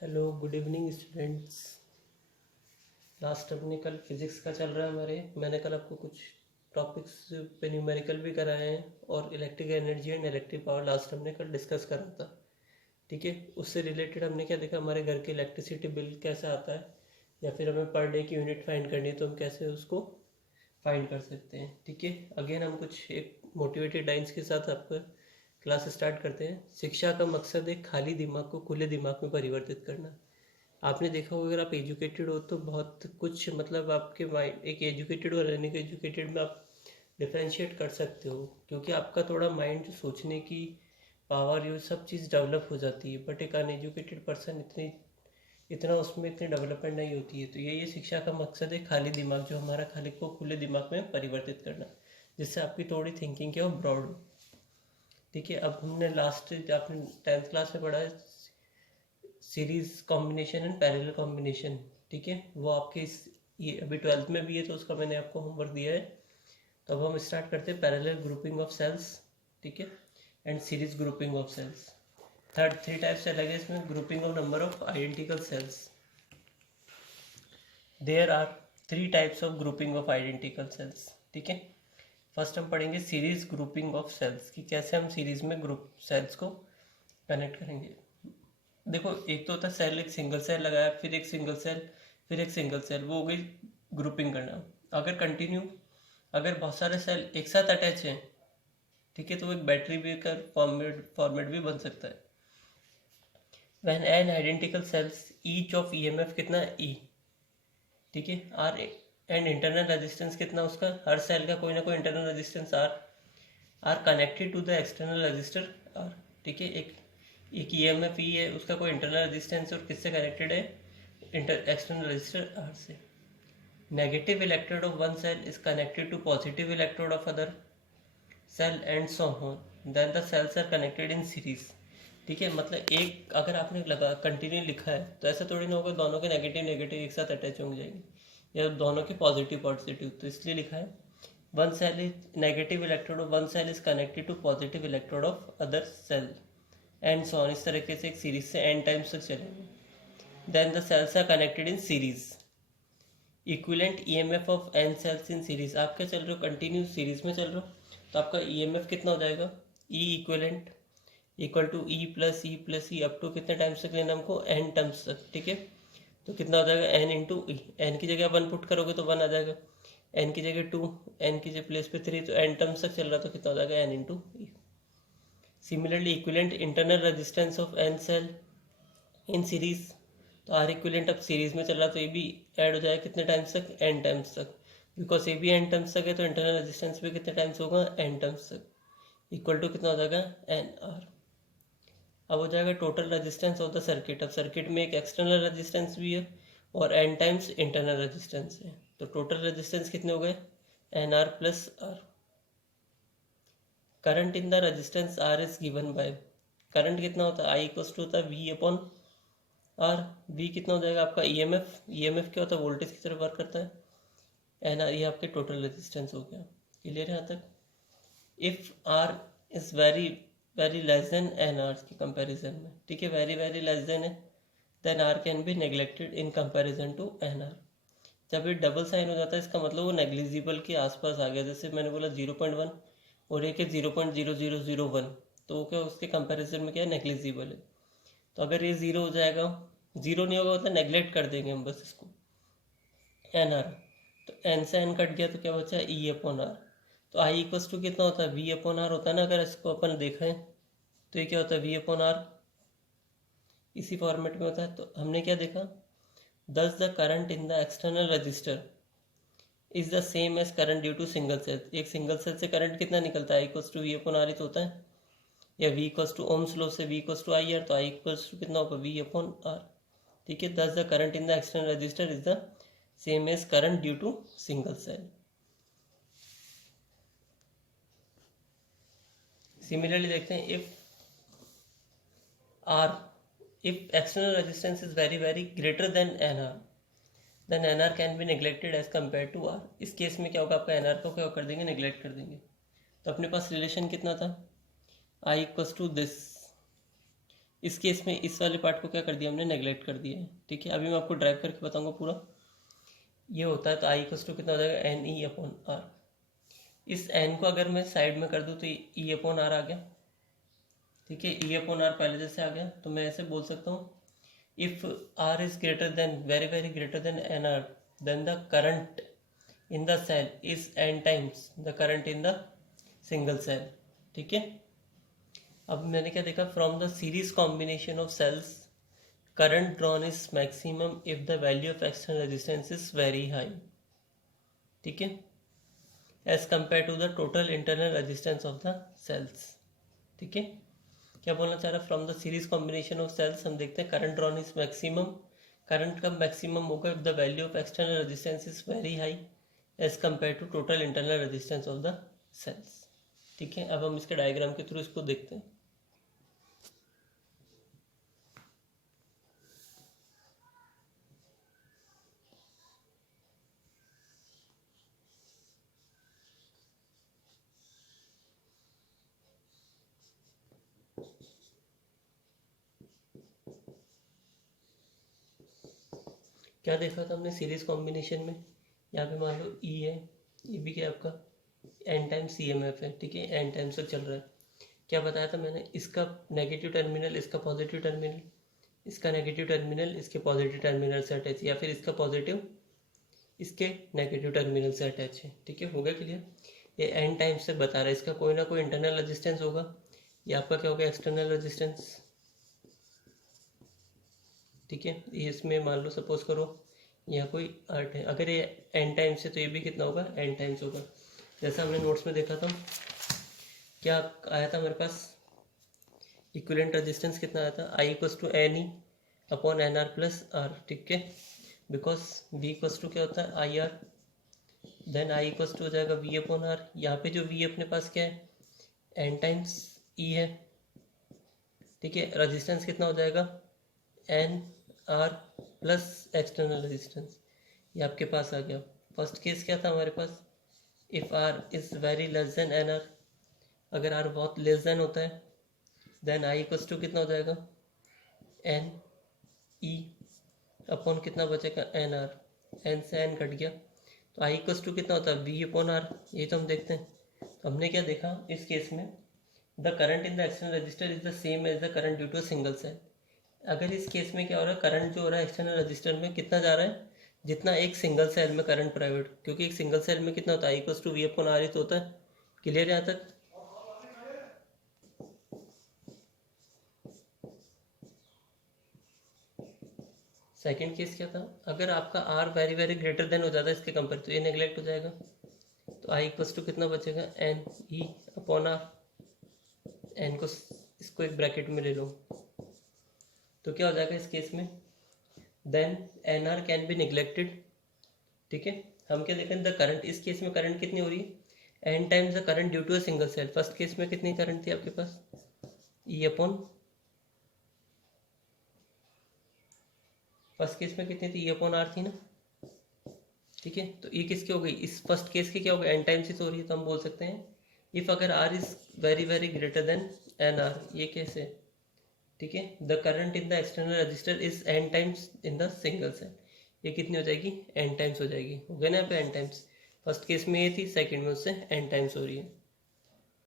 Hello good evening students. Last अपने कल physics का चल रहा है मैंने कल आपको कुछ टॉपिक्स पे न्यूमेरिकल भी कराए हैं और electric energy and electric power last हमने कल डिस्कस करा था। ठीक है, उससे रिलेटेड हमने क्या देखा, हमारे घर के इलेक्ट्रिसिटी बिल कैसे आता है या फिर हमें पर डे की यूनिट फाइंड करनी है तो हम कैसे उसको फाइंड कर सकते हैं। ठीक है, अगेन हम कुछ एक मोटिवेटेड लाइंस के साथ आपका क्लास स्टार्ट करते हैं। शिक्षा का मकसद है खाली दिमाग को खुले दिमाग में परिवर्तित करना। आपने देखा होगा अगर आप एजुकेटेड हो तो बहुत कुछ मतलब आपके माइंड एक एजुकेटेड और रहने के एजुकेटेड में आप डिफ्रेंशिएट कर सकते हो, क्योंकि आपका थोड़ा माइंड जो सोचने की पावर ये सब चीज़ डेवलप हो जाती है। बट एक अनएजुकेटेड पर्सन इतना उसमें इतनी डेवलपमेंट नहीं होती है। तो ये शिक्षा का मकसद है खाली दिमाग, जो हमारा खाली को खुले दिमाग में परिवर्तित करना, जिससे आपकी थोड़ी थिंकिंग क्या हो ब्रॉड हो। ठीक है, अब हमने लास्ट आपने 10th क्लास में पढ़ा है series combination and parallel combination. ठीक है, वो आपके ये अभी 12th में भी है तो उसका मैंने आपको होमवर्क दिया है। तो अब हम स्टार्ट करते हैं पैरेलल ग्रुपिंग ऑफ सेल्स। ठीक है, and series grouping of cells. Three types अलग है इसमें। Grouping of number of identical cells, there are 3 types of grouping of identical cells. ठीक है, फर्स्ट हम पढ़ेंगे सीरीज ग्रुपिंग ऑफ सेल्स कि कैसे हम सीरीज में ग्रुप सेल्स को कनेक्ट करेंगे। देखो, एक तो होता है सेल, एक सिंगल सेल लगाया, फिर एक सिंगल सेल, फिर एक सिंगल सेल, वो हो गई ग्रुपिंग करना। अगर कंटिन्यू अगर बहुत सारे सेल एक साथ अटैच हैं, ठीक है, तो वो एक बैटरी बेकर फॉर्मेट भी बन सकता है। When an identical sales each of EMF कितना ई, ठीक है, आर एंड इंटरनल रेजिस्टेंस कितना उसका, हर सेल का कोई ना कोई internal resistance R connected to the external resistor R. ठीक है, एक ईएमएफ ई है, उसका कोई इंटरनल रेजिस्टेंस और किससे कनेक्टेड है, एक्सटर्नल रजिस्टर आर से। Negative electrode of one cell is connected to positive electrode of other cell and so on, then the cells are connected in series. ठीक है, मतलब एक अगर आपने लगा कंटिन्यू लिखा है तो ऐसा थोड़ी ना होगा दोनों के नेगेटिव नेगेटिव एक साथ अटैच होंगे जाएंगे, या दोनों के पॉजिटिव पॉजिटिव। तो इसलिए लिखा है one cell is negative electrode of one cell is connected to positive electrode of other cell and so on. इस तरीके से एक सीरीज से एन टाइम्स तक चलेंगे। Then the cells are connected in series. Equivalent EMF of N cells in series. आप क्या चल रहे हो, कंटिन्यू सीरीज में चल रहे हो, तो आपका ईएमएफ कितना हो जाएगा, E equivalent equal to E plus E up to कितने टाइम्स तक लेना हमको, एन टर्म्स तक। ठीक है, तो कितना हो जाएगा एन इंटू ई। एन की जगह 1 पुट करोगे तो 1 आ जाएगा, एन की जगह 2, एन की जगह प्लेस पे 3, तो एन टर्म्स तक चल रहा तो कितना हो जाएगा N into E. Similarly equivalent internal resistance of N cell in series, तो आर इक्विवेलेंट अब सीरीज में चल रहा तो ये भी ऐड हो जाएगा कितने टाइम्स तक, एन टाइम्स तक। बिकॉज ये भी एन टर्म्स तक है तो इंटरनल रेजिस्टेंस भी कितने टाइम्स होगा, एन टर्म्स तक, इक्वल टू कितना हो जाएगा एन आर। अब हो जाएगा total resistance of the circuit. अब सर्किट में एक एक्सटर्नल रेजिस्टेंस भी है और एन टाइम्स इंटरनल रेजिस्टेंस है, तो टोटल रेजिस्टेंस कितने हो गए, N R plus R. Current in the resistance R is given by, current कितना होता है, आई इक्वल्स टू होता है वी अपॉन आर। वी कितना हो जाएगा आपका ईएमएफ, ईएमएफ क्या होता है, वोल्टेज की तरफ वर्क करता है, एन आर, ये आपके टोटल रेजिस्टेंस हो गया। क्लियर है यहाँ तक। If R is very very less than N R के कंपैरिजन में, ठीक है, वेरी वेरी लेस देन है, then R can be neglected in comparison to N R. जब ये डबल साइन हो जाता है इसका मतलब वो नेग्लिजिबल के आसपास आ गया। जैसे मैंने बोला 0.1 और एक है 0.0001, तो वो क्या उसके कंपैरिजन में क्या है, नेग्लिजिबल है। तो अगर ये ज़ीरो हो जाएगा, ज़ीरो नहीं होगा मतलब नेग्लेक्ट कर देंगे हम बस इसको, एन आर। तो एन से एन कट गया तो क्या बचा, ई अपॉन आर। तो आई इक्वल्स टू कितना होता है, वी अपॉन आर होता है ना, अगर इसको अपन देखें तो ये क्या होता है, वी अपॉन आर, इसी फॉर्मेट में होता है। तो हमने क्या देखा, thus the current in the external register is the same as current due to single cell. एक सिंगल सेल से करंट कितना निकलता है, equals to V upon R ही तो होता है, या V equals to Ohm's law से V equals to I R, तो आई इक्वल्स टू कितना होगा, वी अपॉन आर। ठीक है, thus the current in the external register is the same as current due to single cell. Similarly देखते हैं, if external resistance is very very greater than nr, then nr can be neglected as compared to r। इस case में क्या होगा, आपका nr को क्या कर देंगे, नेग्लेक्ट कर देंगे। तो अपने पास रिलेशन कितना था, i इक्वल्स टू दिस, इस केस में इस वाले पार्ट को क्या कर दिया हमने, नेगलेक्ट कर दिया है, ठीक है। अभी मैं आपको ड्राइव करके बताऊंगा पूरा। ये होता है तो आई इक्वल्स टू कितना हो जाएगा, एन ई अपॉन आर। इस एन को अगर मैं साइड में कर दूं तो ई अपॉन आर आ गया, ठीक है। ई अपॉन आर पहले जैसे आ गया, तो मैं ऐसे बोल सकता हूँ, if R is greater than, very very greater than N R, then the current in the cell is n times the current in the single cell, ठीक है। अब मैंने क्या देखा, from the series combination of cells current drawn is maximum if the value of external resistance is very high, ठीक है, as compare to the total internal resistance of the cells, ठीक है। क्या बोलना चाह रहा है, from the series combination of cells हम देखते हैं current drawn is maximum, current का मैक्सिमम होगा if the value of external resistance is very high as compare to total internal resistance of the cells, ठीक है। अब हम इसके डायग्राम के थ्रू इसको देखते हैं। क्या देखा था हमने सीरीज कॉम्बिनेशन में, यहाँ पे मान लो ई है, ये भी क्या आपका N times E M F है, ठीक है, एन टाइम्स तक चल रहा है। क्या बताया था मैंने, इसका नेगेटिव टर्मिनल इसका पॉजिटिव टर्मिनल, इसका नेगेटिव टर्मिनल इसके पॉजिटिव टर्मिनल से अटैच, या फिर इसका पॉजिटिव इसके नेगेटिव टर्मिनल से अटैच है, ठीक है। हो गया क्लियर। ये एन टाइम्स से बता रहा है, इसका कोई ना कोई इंटरनल रेजिस्टेंस होगा, ये आपका क्या होगा, एक्सटर्नल रेजिस्टेंस, ठीक है। इसमें मान लो सपोज करो यहाँ कोई आर्ट है, अगर ये एन टाइम्स है तो ये भी कितना होगा, एन टाइम्स होगा। जैसा हमने नोट्स में देखा था, क्या आया था हमारे पास, इक्विवेलेंट रेजिस्टेंस कितना आया था, I equals to N E upon N R plus R, ठीक है, बिकॉज वी इक्वल्स टू क्या होता है, I R, then I equals to हो जाएगा वी अपॉन आर। यहाँ पे जो वी अपने पास क्या है, एन टाइम्स ई है, ठीक है। रेजिस्टेंस कितना हो जाएगा, N R plus external resistance, ये आपके पास आ गया। फर्स्ट केस क्या था हमारे पास, if R is very less than N R, अगर आर बहुत लेस देन होता है, देन आई इक्वल्स टू कितना हो जाएगा, एन ई अपॉन कितना बचेगा, एन आर, एन से एन कट गया, तो आई इक्वल्स टू कितना होता है, वी अपॉन आर। ये तो हम देखते हैं, तो हमने क्या देखा इस केस में, the current in the external register is the same as the current due to a single cell. अगर इस केस में क्या हो रहा है, करंट जो हो रहा है एक्सटर्नल रजिस्टर में कितना जा रहा है, जितना एक सिंगल सेल में करंट प्राइवेट, क्योंकि एक सिंगल सेल में कितना होता है, equals to V upon R ही तो होता है। क्लियर यहाँ तक। सेकंड केस क्या था, अगर आपका R very very greater than हो जाता है इसके कंपेयर, तो ये नेग्लेक्ट हो जाएगा, तो आई इक्वल्स टू कितना बचेगा, N E upon R, N को इसको एक ब्रैकेट में ले लो, तो क्या हो जाएगा इस केस में, then N R can be neglected, ठीक है। हम क्या देखें, द करंट, इस केस में करंट कितनी हो रही है, N times the current due to a single cell. First case में कितनी करंट थी आपके पास, ई अपॉन, फर्स्ट केस में कितनी थी, ई अपॉन आर थी ना, ठीक है। तो ये किसकी हो गई, इस फर्स्ट केस की क्या हो गई, एन टाइम्स ही तो हो रही है, तो हम बोल सकते हैं इफ अगर R is very very greater than N R, ये कैसे, ठीक है, the current in the external register is N times in the single cell, ये कितनी हो जाएगी, एन टाइम्स हो जाएगी। हो गया ना यहाँ पे एन टाइम्स, फर्स्ट केस में ये थी, सेकंड में उससे एन टाइम्स हो रही है।